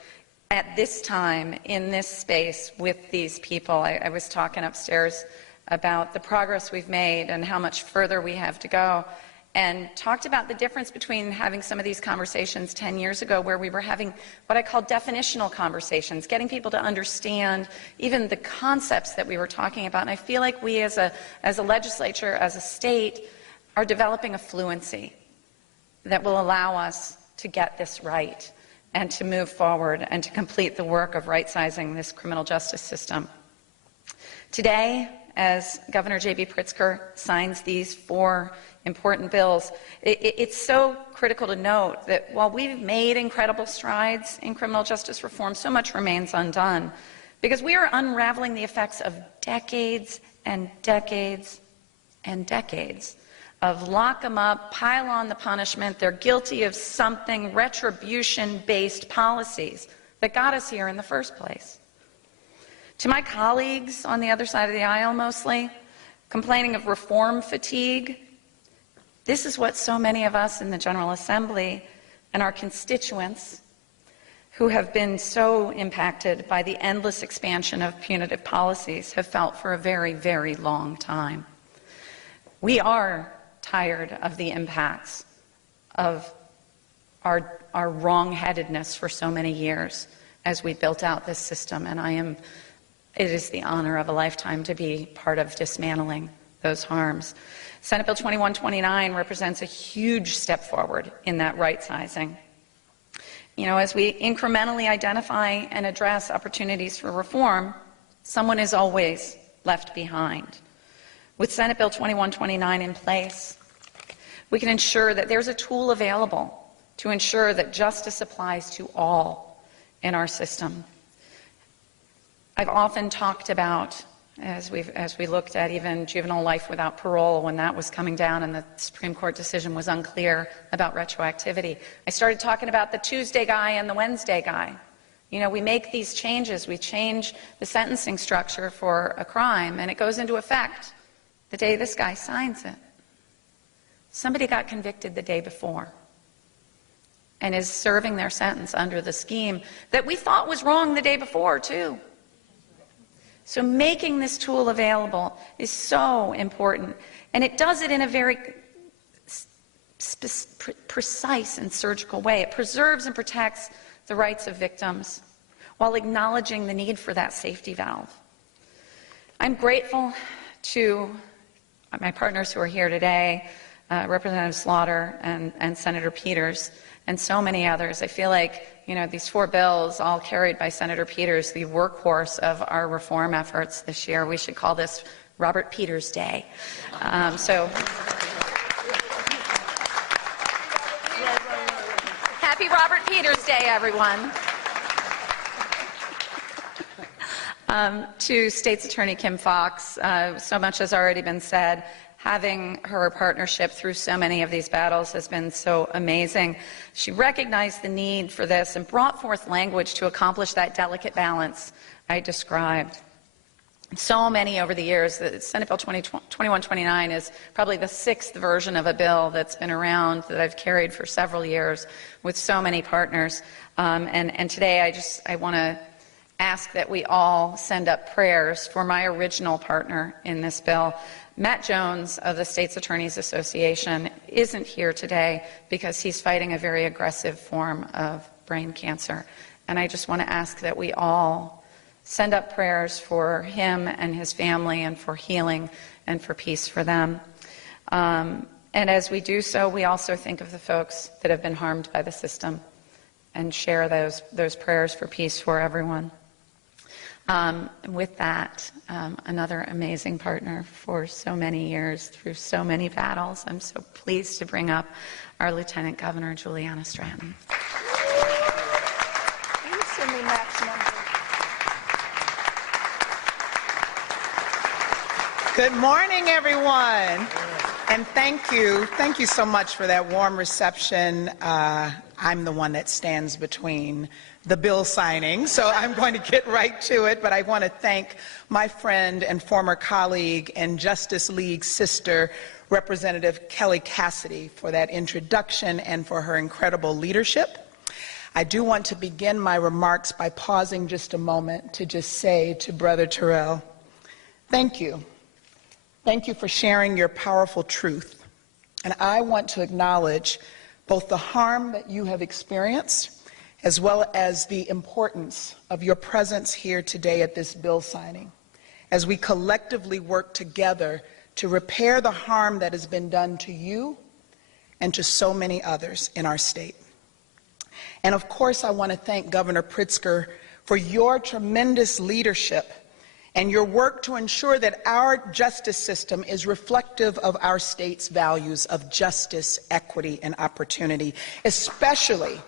at this time, in this space, with these people. I was talking upstairs about the progress we've made and how much further we have to go, and talked about the difference between having some of these conversations 10 years ago, where we were having what I call definitional conversations, getting people to understand even the concepts that we were talking about. And I feel like we as a legislature, as a state, are developing a fluency that will allow us to get this right and to move forward and to complete the work of right-sizing this criminal justice system. Today, as Governor J.B. Pritzker signs these 4 important bills, it's so critical to note that while we've made incredible strides in criminal justice reform, so much remains undone, because we are unraveling the effects of decades and decades and decades of lock them up, pile on the punishment, they're guilty of something, retribution-based policies that got us here in the first place. To my colleagues on the other side of the aisle mostly, complaining of reform fatigue, this is what so many of us in the General Assembly and our constituents who have been so impacted by the endless expansion of punitive policies have felt for a very, very long time. We are tired of the impacts of our wrong-headedness for so many years as we built out this system, and it is the honor of a lifetime to be part of dismantling those harms. Senate Bill 2129 represents a huge step forward in that right-sizing. You know, as we incrementally identify and address opportunities for reform, someone is always left behind. With Senate Bill 2129 in place, we can ensure that there's a tool available to ensure that justice applies to all in our system. I've often talked about, as we looked at even juvenile life without parole when that was coming down and the Supreme Court decision was unclear about retroactivity, I started talking about the Tuesday guy and the Wednesday guy. You know, we make these changes, we change the sentencing structure for a crime, and it goes into effect the day this guy signs it. Somebody got convicted the day before and is serving their sentence under the scheme that we thought was wrong the day before, too. So making this tool available is so important, and it does it in a very precise and surgical way. It preserves and protects the rights of victims while acknowledging the need for that safety valve. I'm grateful to my partners who are here today, Representative Slaughter and Senator Peters, and so many others. I feel like, you know, these 4 bills, all carried by Senator Peters, the workhorse of our reform efforts this year. We should call this Robert Peters Day. Happy Robert Peters Day, everyone. To State's Attorney Kim Foxx, so much has already been said. Having her partnership through so many of these battles has been so amazing. She recognized the need for this and brought forth language to accomplish that delicate balance I described. So many over the years, the Senate Bill 2129 is probably the 6th version of a bill that's been around that I've carried for several years with so many partners. And today I want to ask that we all send up prayers for my original partner in this bill. Matt Jones of the State's Attorneys Association isn't here today because he's fighting a very aggressive form of brain cancer. And I just want to ask that we all send up prayers for him and his family and for healing and for peace for them. And as we do so, we also think of the folks that have been harmed by the system and share those prayers for peace for everyone. With that, another amazing partner for so many years through so many battles. I'm so pleased to bring up our Lieutenant Governor, Juliana Stratton. Good morning, everyone. And thank you so much for that warm reception. I'm the one that stands between the bill signing, so I'm going to get right to it, but I want to thank my friend and former colleague and Justice League sister, Representative Kelly Cassidy, for that introduction and for her incredible leadership. I do want to begin my remarks by pausing just a moment to just say to Brother Terrell, thank you. Thank you for sharing your powerful truth. And I want to acknowledge both the harm that you have experienced as well as the importance of your presence here today at this bill signing, as we collectively work together to repair the harm that has been done to you and to so many others in our state. And of course, I want to thank Governor Pritzker for your tremendous leadership and your work to ensure that our justice system is reflective of our state's values of justice, equity, and opportunity, especially,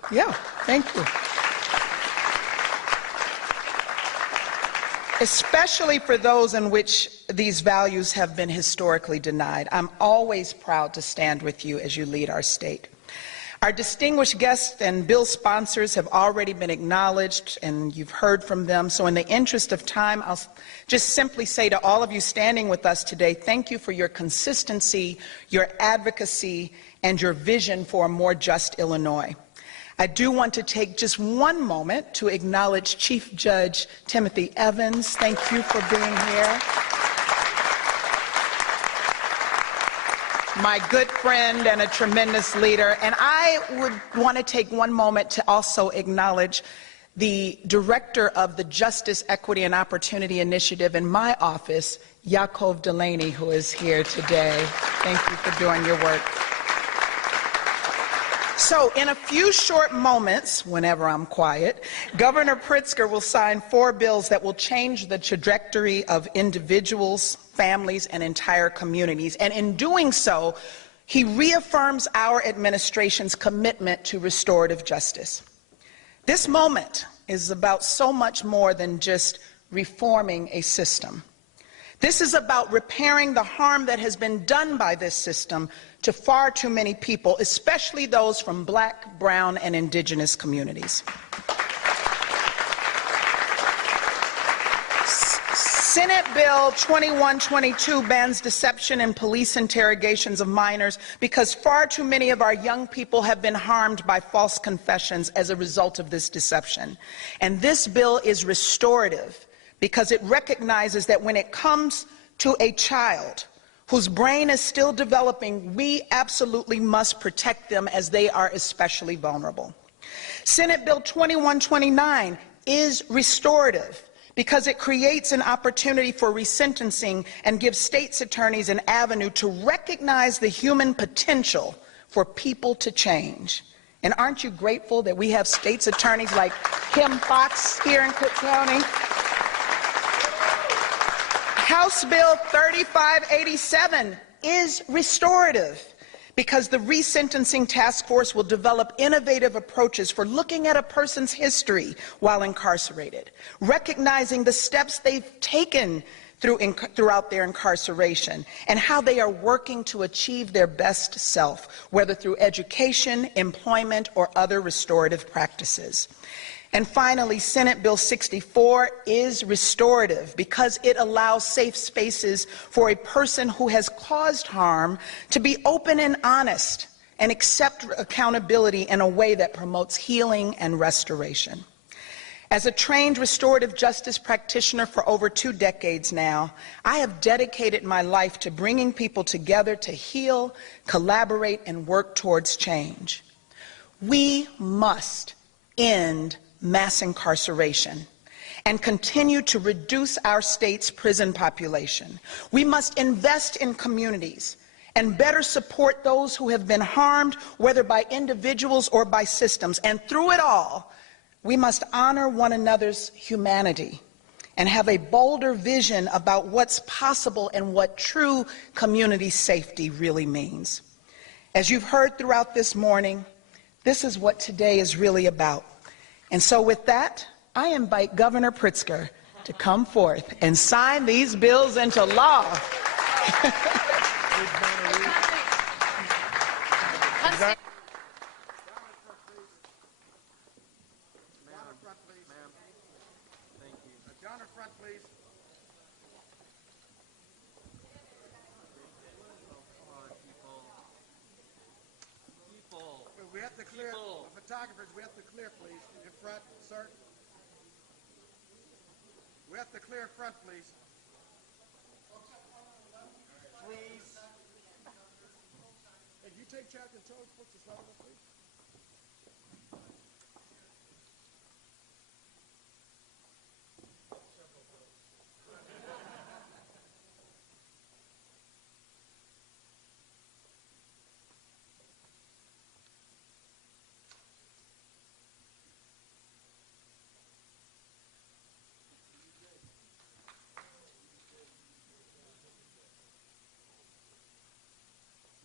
especially for those in which these values have been historically denied. I'm always proud to stand with you as you lead our state. Our distinguished guests and bill sponsors have already been acknowledged, and you've heard from them. So in the interest of time, I'll just simply say to all of you standing with us today, thank you for your consistency, your advocacy, and your vision for a more just Illinois. I do want to take just one moment to acknowledge Chief Judge Timothy Evans. Thank you for being here. My good friend and a tremendous leader. And I would want to take one moment to also acknowledge the director of the Justice, Equity, and Opportunity Initiative in my office, Yaakov Delaney, who is here today. Thank you for doing your work. So in a few short moments, whenever I'm quiet, Governor Pritzker will sign 4 bills that will change the trajectory of individuals, families, and entire communities. And in doing so, he reaffirms our administration's commitment to restorative justice. This moment is about so much more than just reforming a system. This is about repairing the harm that has been done by this system to far too many people, especially those from Black, brown, and indigenous communities. Senate Bill 2122 bans deception in police interrogations of minors because far too many of our young people have been harmed by false confessions as a result of this deception. And this bill is restorative because it recognizes that when it comes to a child whose brain is still developing, we absolutely must protect them as they are especially vulnerable. Senate Bill 2129 is restorative because it creates an opportunity for resentencing and gives states' attorneys an avenue to recognize the human potential for people to change. And aren't you grateful that we have states' attorneys like Kim Foxx here in Cook County? House Bill 3587 is restorative because the resentencing task force will develop innovative approaches for looking at a person's history while incarcerated, recognizing the steps they've taken throughout their incarceration and how they are working to achieve their best self, whether through education, employment, or other restorative practices. And finally, Senate Bill 64 is restorative because it allows safe spaces for a person who has caused harm to be open and honest and accept accountability in a way that promotes healing and restoration. As a trained restorative justice practitioner for over 2 decades now, I have dedicated my life to bringing people together to heal, collaborate, and work towards change. We must end mass incarceration and continue to reduce our state's prison population. We must invest in communities and better support those who have been harmed, whether by individuals or by systems. And through it all, we must honor one another's humanity and have a bolder vision about what's possible and what true community safety really means. As you've heard throughout this morning, this is what today is really about. And so with that, I invite Governor Pritzker to come forth and sign these bills into law. We have to clear, the photographers, we have to clear, please, in front, sir. We have to clear front, please. Please. Hey, you take charge and tell folks to start with, please.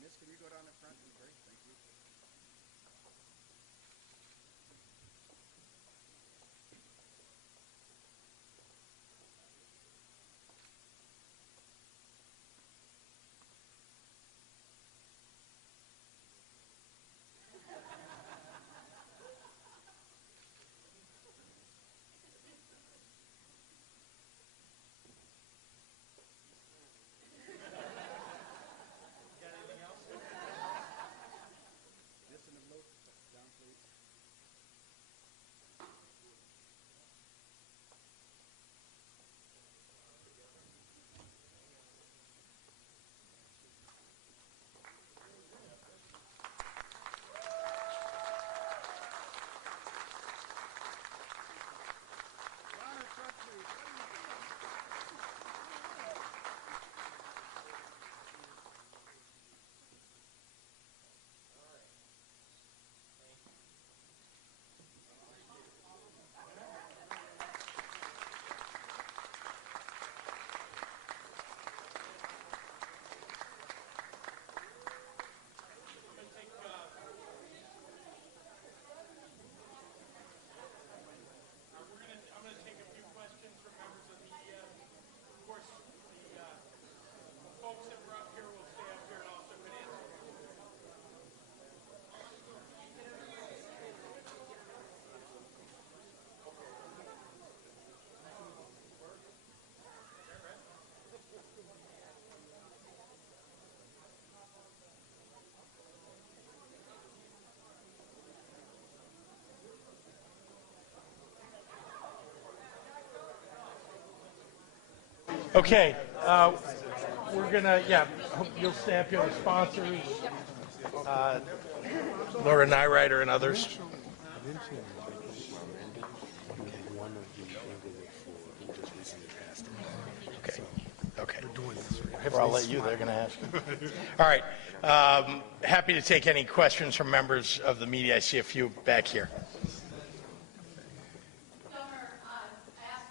Miss, can you go down in front? Great, thank you. Okay, we're gonna, hope you'll stay up here, the sponsors, Laura Nyrider and others. Okay. Well, I'll let you, they're going to ask you. All right. Happy to take any questions from members of the media. I see a few back here. Governor, I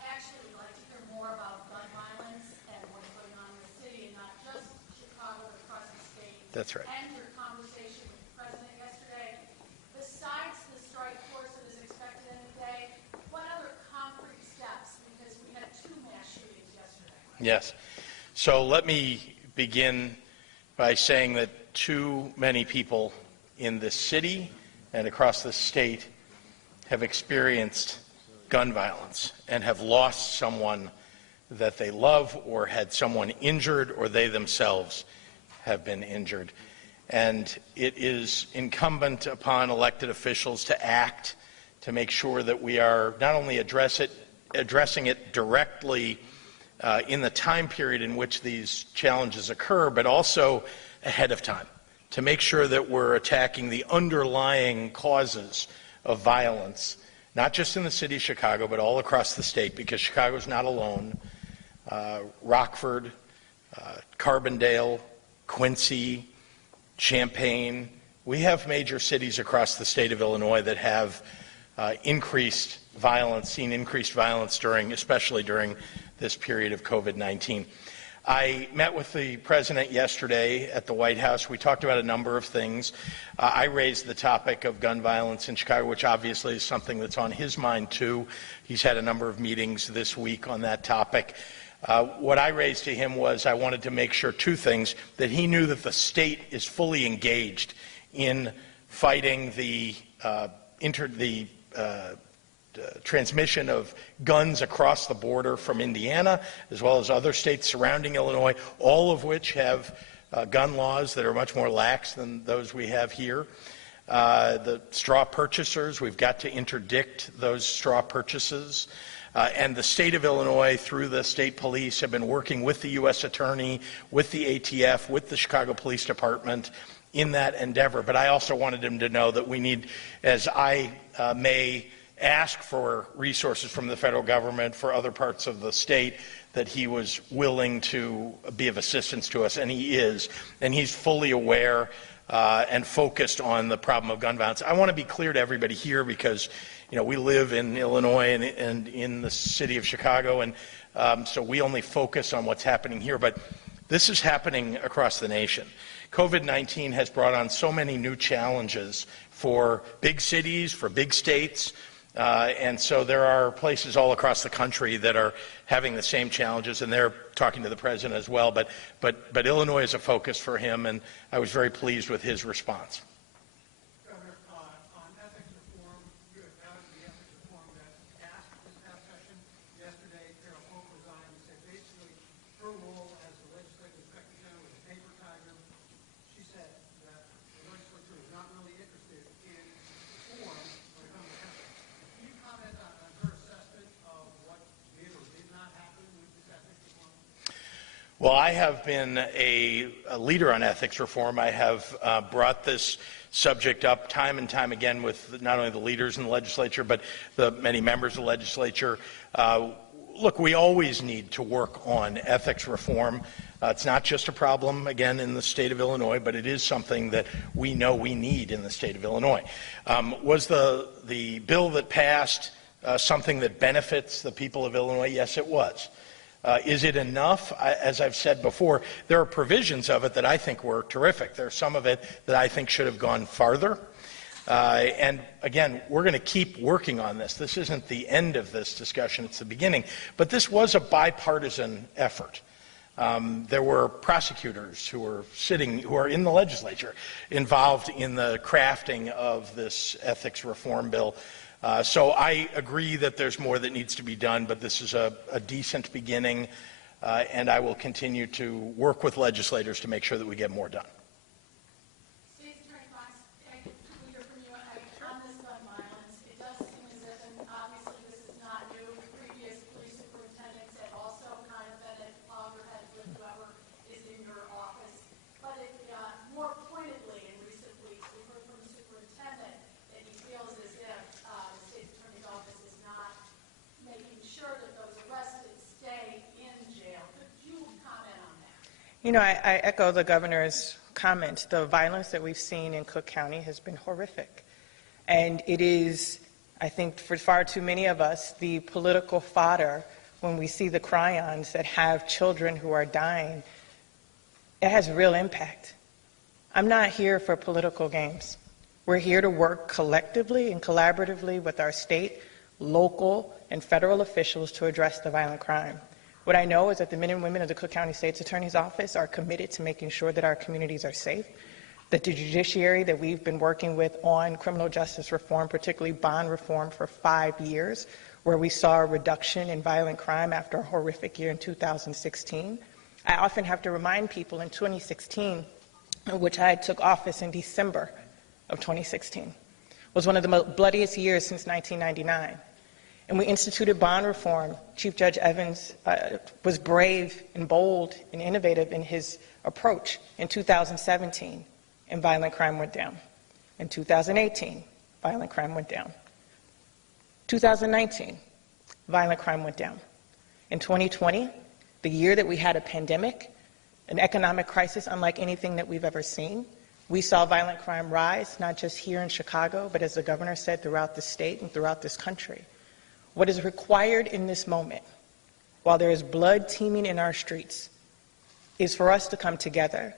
actually would like to hear more about gun violence and what's going on in the city, and not just Chicago, but across the state. That's right. And your conversation with the president yesterday. Besides the strike force that is expected any day, what other concrete steps? Because we had 2 mass shootings yesterday. Yes. So let me begin by saying that too many people in this city and across the state have experienced gun violence and have lost someone that they love or had someone injured or they themselves have been injured. And it is incumbent upon elected officials to act to make sure that we are not only addressing it directly in the time period in which these challenges occur, but also ahead of time, to make sure that we're attacking the underlying causes of violence, not just in the city of Chicago, but all across the state, because Chicago's not alone. Rockford, Carbondale, Quincy, Champaign, we have major cities across the state of Illinois that have increased violence, seen increased violence especially during this period of COVID-19. I met with the president yesterday at the White House. We talked about a number of things. I raised the topic of gun violence in Chicago, which obviously is something that's on his mind too. He's had a number of meetings this week on that topic. What I raised to him was I wanted to make sure 2 things: that he knew that the state is fully engaged in fighting the transmission of guns across the border from Indiana, as well as other states surrounding Illinois, all of which have gun laws that are much more lax than those we have here. The straw purchasers, we've got to interdict those straw purchases. And the state of Illinois, through the state police, have been working with the U.S. Attorney, with the ATF, with the Chicago Police Department in that endeavor. But I also wanted him to know that we need, as I may ask for resources from the federal government for other parts of the state, that he was willing to be of assistance to us, and he is. And he's fully aware and focused on the problem of gun violence. I want to be clear to everybody here because, we live in Illinois and in the city of Chicago, and so we only focus on what's happening here. But this is happening across the nation. COVID-19 has brought on so many new challenges for big cities, for big states, and so there are places all across the country that are having the same challenges, and they're talking to the president as well. But Illinois is a focus for him, and I was very pleased with his response. Governor, on ethics reform, you acknowledged the ethics reform that passed this past session. Yesterday, Carol Polk resigned and said basically her role as the legislative inspector general was a paper tiger. She said that the legislature is not really interested in reform when it comes to ethics. Can you comment on her assessment of what did or did not happen with this ethics reform? Well, I have been a leader on ethics reform. I have brought this subject up time and time again with not only the leaders in the legislature, but the many members of the legislature. Look, we always need to work on ethics reform. It's not just a problem, again, in the state of Illinois, but it is something that we know we need in the state of Illinois. Was the bill that passed something that benefits the people of Illinois? Yes, it was. Is it enough? As I've said before, there are provisions of it that I think were terrific. There's some of it that I think should have gone farther. And again, we're going to keep working on this. This isn't the end of this discussion, it's the beginning. But this was a bipartisan effort. There were prosecutors who are in the legislature involved in the crafting of this ethics reform bill. So I agree that there's more that needs to be done, but this is a decent beginning, and I will continue to work with legislators to make sure that we get more done. State's Attorney Fox, I could hear from you on this gun violence. It does seem as if, and obviously this is not new, previous police superintendents had also kind of been at You know, I echo the governor's comment. The violence that we've seen in Cook County has been horrific. And it is, I think, for far too many of us, the political fodder when we see the cry-ons that have children who are dying. It has real impact. I'm not here for political games. We're here to work collectively and collaboratively with our state, local, and federal officials to address the violent crime. What I know is that the men and women of the Cook County State's Attorney's Office are committed to making sure that our communities are safe, that the judiciary that we've been working with on criminal justice reform, particularly bond reform, for 5 years, where we saw a reduction in violent crime after a horrific year in 2016. I often have to remind people in 2016, which I took office in December of 2016, was one of the bloodiest years since 1999. And we instituted bond reform. Chief Judge Evans was brave and bold and innovative in his approach in 2017, and violent crime went down. In 2018, violent crime went down. 2019, violent crime went down. In 2020, the year that we had a pandemic, an economic crisis unlike anything that we've ever seen, we saw violent crime rise, not just here in Chicago, but as the governor said, throughout the state and throughout this country. What is required in this moment, while there is blood teeming in our streets, is for us to come together,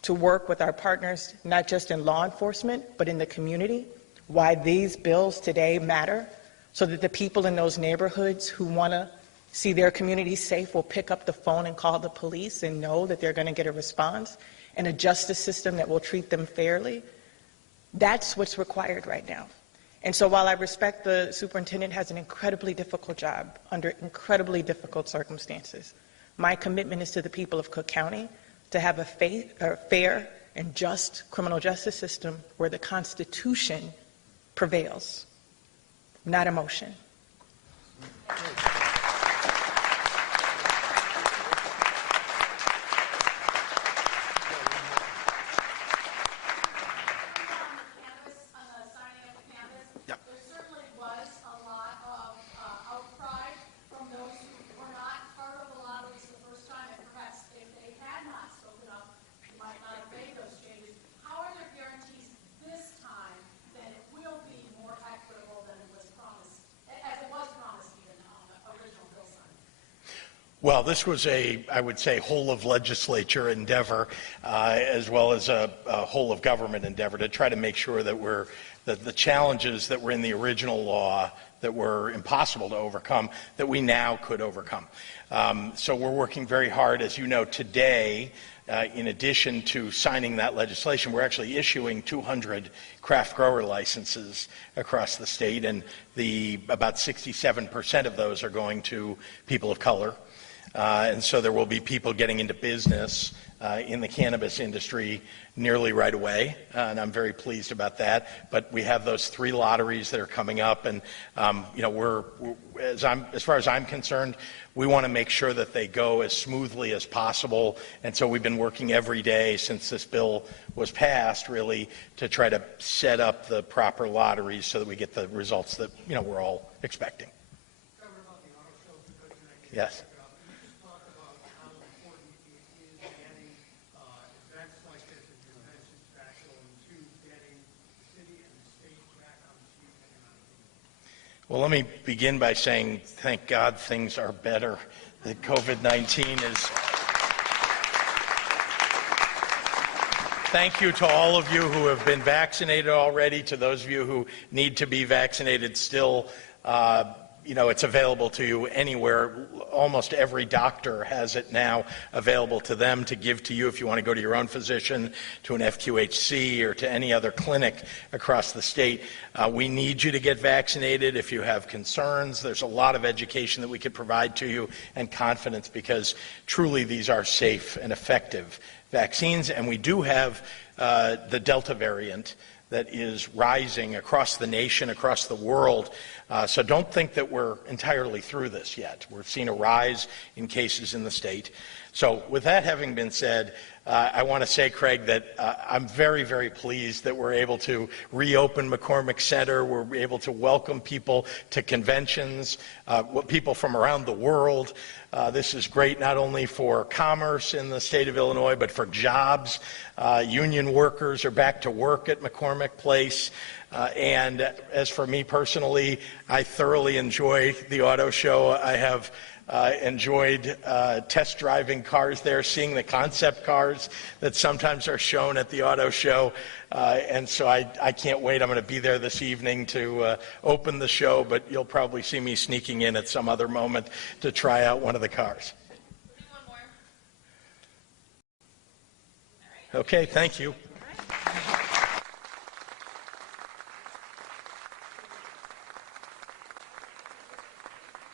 to work with our partners, not just in law enforcement, but in the community, why these bills today matter, so that the people in those neighborhoods who want to see their communities safe will pick up the phone and call the police and know that they're going to get a response, and a justice system that will treat them fairly. That's what's required right now. And so while I respect the superintendent has an incredibly difficult job under incredibly difficult circumstances, my commitment is to the people of Cook County to have a fair and just criminal justice system where the Constitution prevails, not emotion. Well, this was I would say, whole of legislature endeavor, as well as a whole of government endeavor to try to make sure that that the challenges that were in the original law that were impossible to overcome, that we now could overcome. So we're working very hard. As you know, today, in addition to signing that legislation, we're actually issuing 200 craft grower licenses across the state, and about 67% of those are going to people of color. And so there will be people getting into business in the cannabis industry nearly right away, and I'm very pleased about that. But we have those 3 lotteries that are coming up, and you know, as far as I'm concerned, we want to make sure that they go as smoothly as possible. And so we've been working every day since this bill was passed, really, to try to set up the proper lotteries so that we get the results that we're all expecting. Yes. Well, let me begin by saying, thank God things are better. That COVID-19 is... Thank you to all of you who have been vaccinated already, to those of you who need to be vaccinated still. It's available to you anywhere. Almost every doctor has it now available to them to give to you if you want to go to your own physician, to an FQHC, or to any other clinic across the state. We need you to get vaccinated. If you have concerns, there's a lot of education that we could provide to you, and confidence, because truly these are safe and effective vaccines. And we do have the Delta variant that is rising across the nation, across the world. So don't think that we're entirely through this yet. We've seen a rise in cases in the state. So with that having been said, I want to say, Craig, that I'm very, very pleased that we're able to reopen McCormick Center. We're able to welcome people to conventions, people from around the world. This is great not only for commerce in the state of Illinois, but for jobs. Union workers are back to work at McCormick Place. And as for me personally, I thoroughly enjoy the auto show. I have enjoyed test driving cars there, seeing the concept cars that sometimes are shown at the auto show. And so I can't wait. I'm going to be there this evening to open the show, but you'll probably see me sneaking in at some other moment to try out one of the cars. We'll do one more. Okay, thank you.